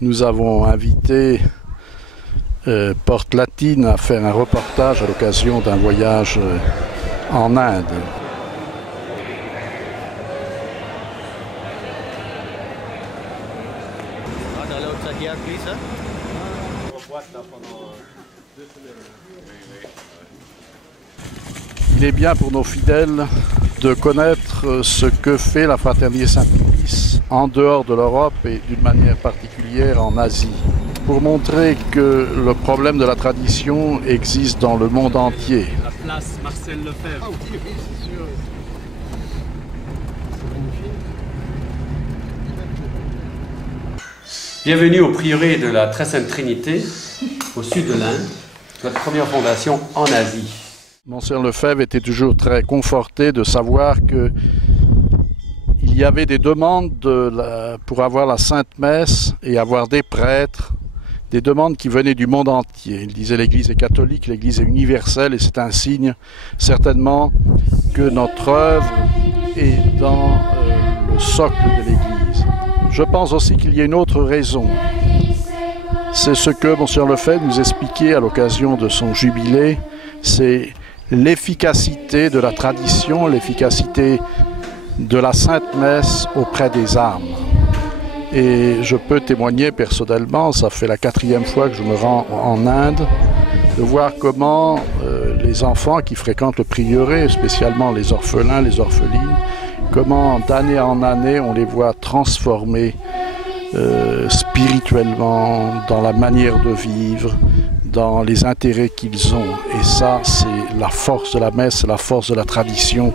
Nous avons invité Porte Latine à faire un reportage à l'occasion d'un voyage en Inde. Il est bien pour nos fidèles de connaître ce que fait la Fraternité Saint-Sulpice en dehors de l'Europe et d'une manière particulière en Asie, pour montrer que le problème de la tradition existe dans le monde entier. La place Marcel Lefebvre. Ah oui, oui, c'est sûr. Bienvenue au prieuré de la Très Sainte Trinité, au sud de l'Inde, notre première fondation en Asie. Monseigneur Lefebvre était toujours très conforté de savoir qu'il y avait des demandes pour avoir la Sainte Messe et avoir des prêtres, des demandes qui venaient du monde entier. Il disait l'Église est catholique, l'Église est universelle et c'est un signe certainement que notre œuvre est dans le socle de l'Église. Je pense aussi qu'il y a une autre raison. C'est ce que Monseigneur Lefebvre nous expliquait à l'occasion de son jubilé, c'est l'efficacité de la tradition, l'efficacité de la Sainte Messe auprès des âmes. Et je peux témoigner personnellement, ça fait la 4e fois que je me rends en Inde, de voir comment les enfants qui fréquentent le prieuré, spécialement les orphelins, les orphelines, comment d'année en année on les voit transformés spirituellement, dans la manière de vivre, dans les intérêts qu'ils ont. Et ça, c'est la force de la messe, la force de la tradition.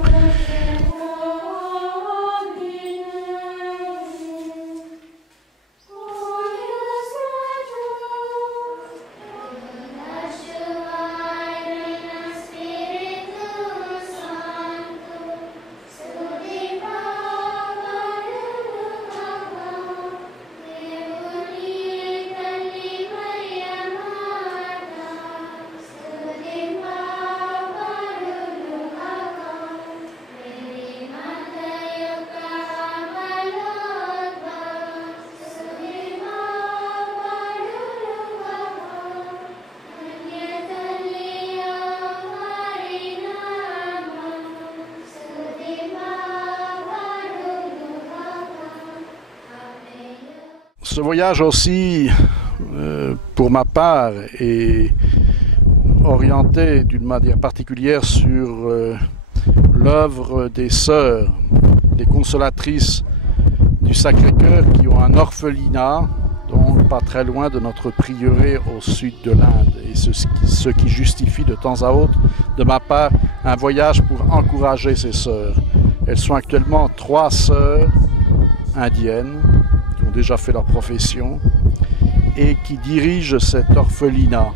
Ce voyage aussi, pour ma part, est orienté d'une manière particulière sur l'œuvre des sœurs, des consolatrices du Sacré-Cœur qui ont un orphelinat, donc pas très loin de notre prieuré au sud de l'Inde. Et ce qui justifie de temps à autre, de ma part, un voyage pour encourager ces sœurs. Elles sont actuellement 3 sœurs indiennes, qui ont déjà fait leur profession et qui dirigent cet orphelinat.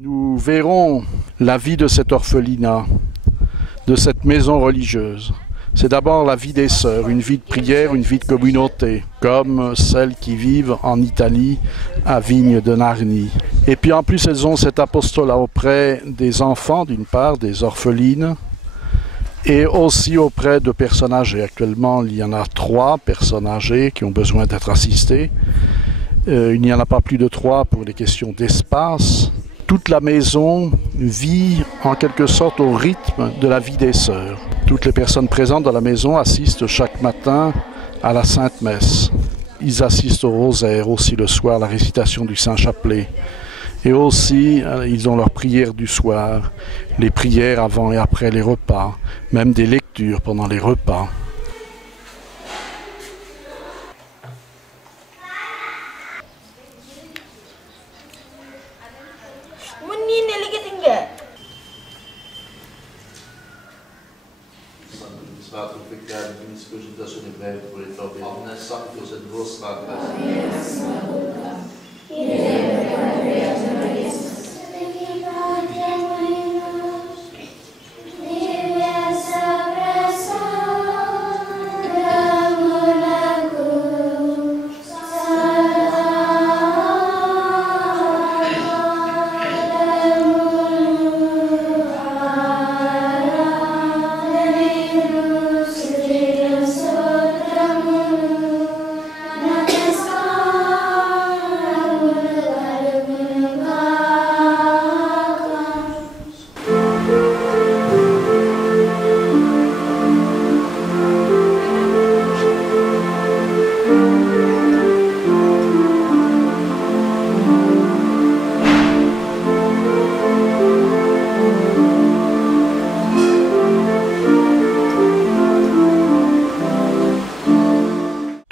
Nous verrons la vie de cet orphelinat, de cette maison religieuse, C'est d'abord la vie des sœurs, une vie de prière, une vie de communauté, comme celles qui vivent en Italie, à Vigne de Narni. Et puis en plus, elles ont cet apostolat auprès des enfants, d'une part, des orphelines, et aussi auprès de personnes âgées. Actuellement, il y en a 3 personnes âgées qui ont besoin d'être assistées. Il n'y en a pas plus de 3 pour des questions d'espace. Toute la maison vit en quelque sorte au rythme de la vie des sœurs. Toutes les personnes présentes dans la maison assistent chaque matin à la Sainte Messe. Ils assistent au rosaire, aussi le soir, à la récitation du Saint-Chapelet. Et aussi, ils ont leurs prières du soir, les prières avant et après les repas, même des lectures pendant les repas.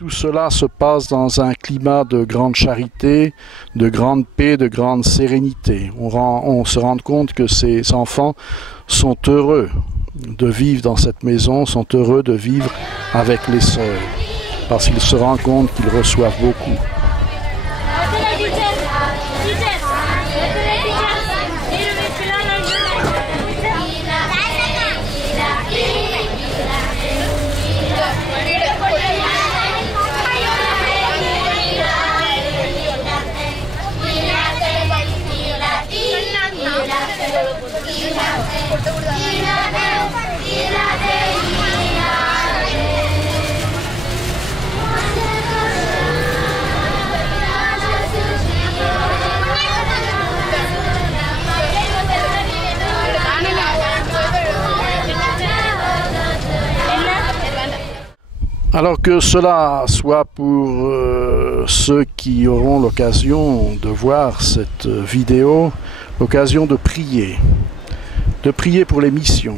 Cela se passe dans un climat de grande charité, de grande paix, de grande sérénité. On se rend compte que ces enfants sont heureux de vivre dans cette maison, sont heureux de vivre avec les sœurs, parce qu'ils se rendent compte qu'ils reçoivent beaucoup. Alors que cela soit pour ceux qui auront l'occasion de voir cette vidéo, l'occasion de prier pour les missions.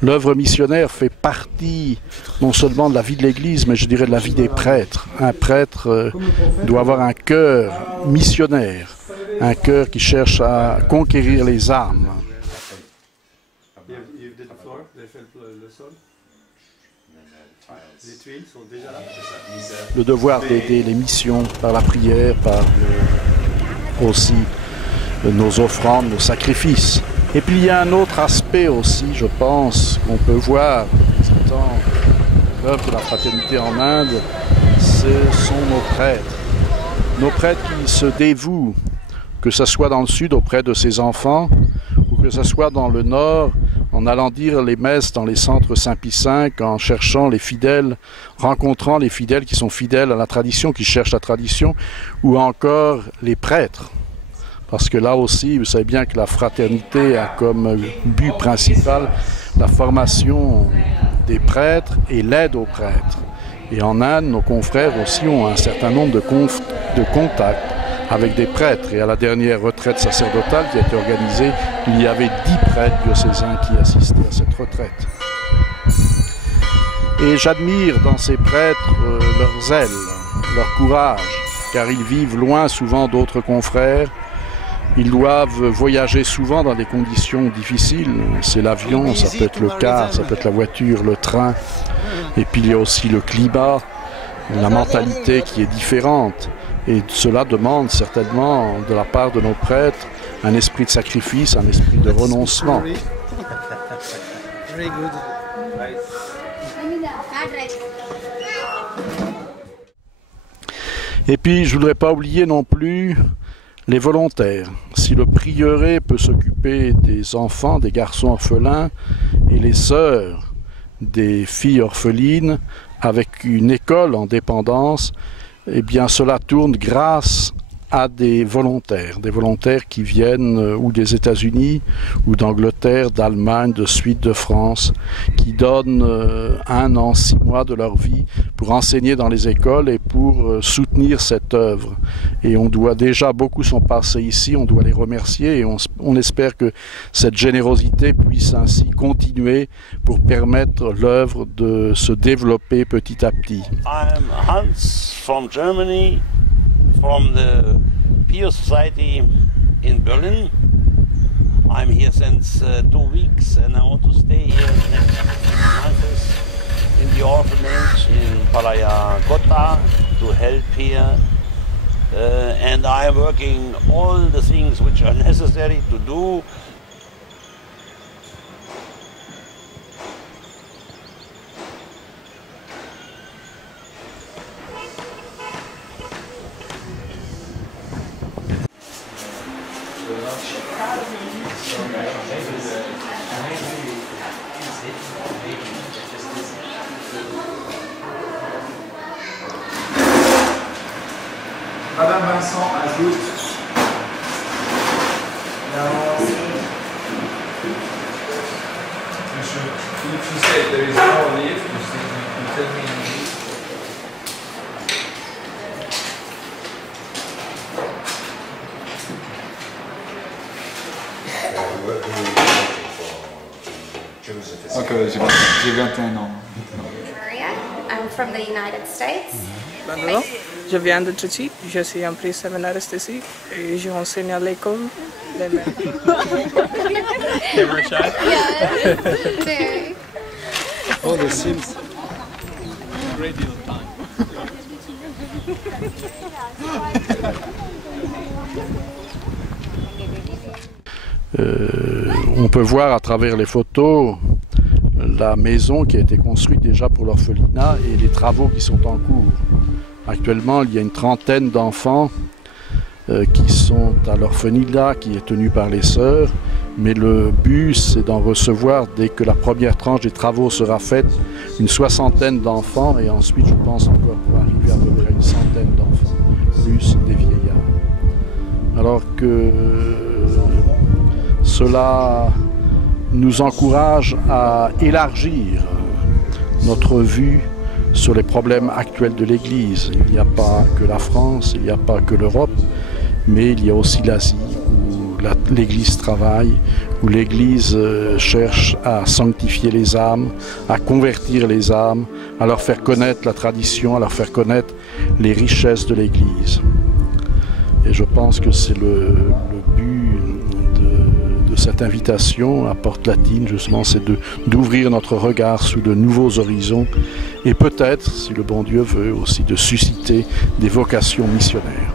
L'œuvre missionnaire fait partie non seulement de la vie de l'Église, mais je dirais de la vie des prêtres. Un prêtre doit avoir un cœur missionnaire, un cœur qui cherche à conquérir les âmes. Le devoir d'aider les missions par la prière, par aussi nos offrandes, nos sacrifices. Et puis il y a un autre aspect aussi, je pense, qu'on peut voir dans l'œuvre de la fraternité en Inde, ce sont nos prêtres. Nos prêtres qui se dévouent, que ce soit dans le sud auprès de ses enfants, ou que ce soit dans le nord, en allant dire les messes dans les centres Saint-Pie V, en cherchant les fidèles, rencontrant les fidèles qui sont fidèles à la tradition, qui cherchent la tradition, ou encore les prêtres. Parce que là aussi, vous savez bien que la fraternité a comme but principal la formation des prêtres et l'aide aux prêtres. Et en Inde, nos confrères aussi ont un certain nombre de contacts avec des prêtres. Et à la dernière retraite sacerdotale qui a été organisée, il y avait 10 prêtres diocésains qui assistaient à cette retraite. Et j'admire dans ces prêtres leur zèle, leur courage, car ils vivent loin souvent d'autres confrères. Ils doivent voyager souvent dans des conditions difficiles. C'est l'avion, ça peut être le car, ça peut être la voiture, le train. Et puis il y a aussi le climat, la mentalité qui est différente. Et cela demande certainement de la part de nos prêtres un esprit de sacrifice, un esprit de renoncement. Et puis, je ne voudrais pas oublier non plus les volontaires. Si le prieuré peut s'occuper des enfants, des garçons orphelins et les sœurs des filles orphelines avec une école en dépendance, eh bien cela tourne grâce à des volontaires qui viennent ou des États-Unis ou d'Angleterre, d'Allemagne, de Suisse, de France, qui donnent 1 an, 6 mois de leur vie pour enseigner dans les écoles et pour soutenir cette œuvre. Et on doit déjà, beaucoup sont passés ici, on doit les remercier et on espère que cette générosité puisse ainsi continuer pour permettre l'œuvre de se développer petit à petit. I'm Hans from Germany. From the Pio Society in Berlin. I'm here since 2 weeks and I want to stay here next months in the orphanage in Palaya Gota to help here. And I'm working all the things which are necessary to do. Madame Vincent ajoute if you say there is no lift, you tell me. Ok, j'ai 21 ans. Maria, I'm from the United States. Bonjour, je viens de Tchétchie, je suis un prix séminariste ici et je enseigne à l'école des mères. Camera shy? Yeah, very. Oh, the Sims. Great deal of time. On peut voir à travers les photos la maison qui a été construite déjà pour l'orphelinat et les travaux qui sont en cours. Actuellement, il y a une trentaine d'enfants qui sont à l'orphelinat, qui est tenu par les sœurs, mais le but c'est d'en recevoir dès que la première tranche des travaux sera faite, une soixantaine d'enfants et ensuite je pense encore pour arriver à peu près une centaine d'enfants, plus des vieillards. Alors que cela nous encourage à élargir notre vue sur les problèmes actuels de l'Église. Il n'y a pas que la France, il n'y a pas que l'Europe, mais il y a aussi l'Asie, où l'Église travaille, où l'Église cherche à sanctifier les âmes, à convertir les âmes, à leur faire connaître la tradition, à leur faire connaître les richesses de l'Église. Et je pense que c'est le but de cette invitation à Porte Latine, justement, c'est d'ouvrir notre regard sous de nouveaux horizons et peut-être, si le bon Dieu veut, aussi de susciter des vocations missionnaires.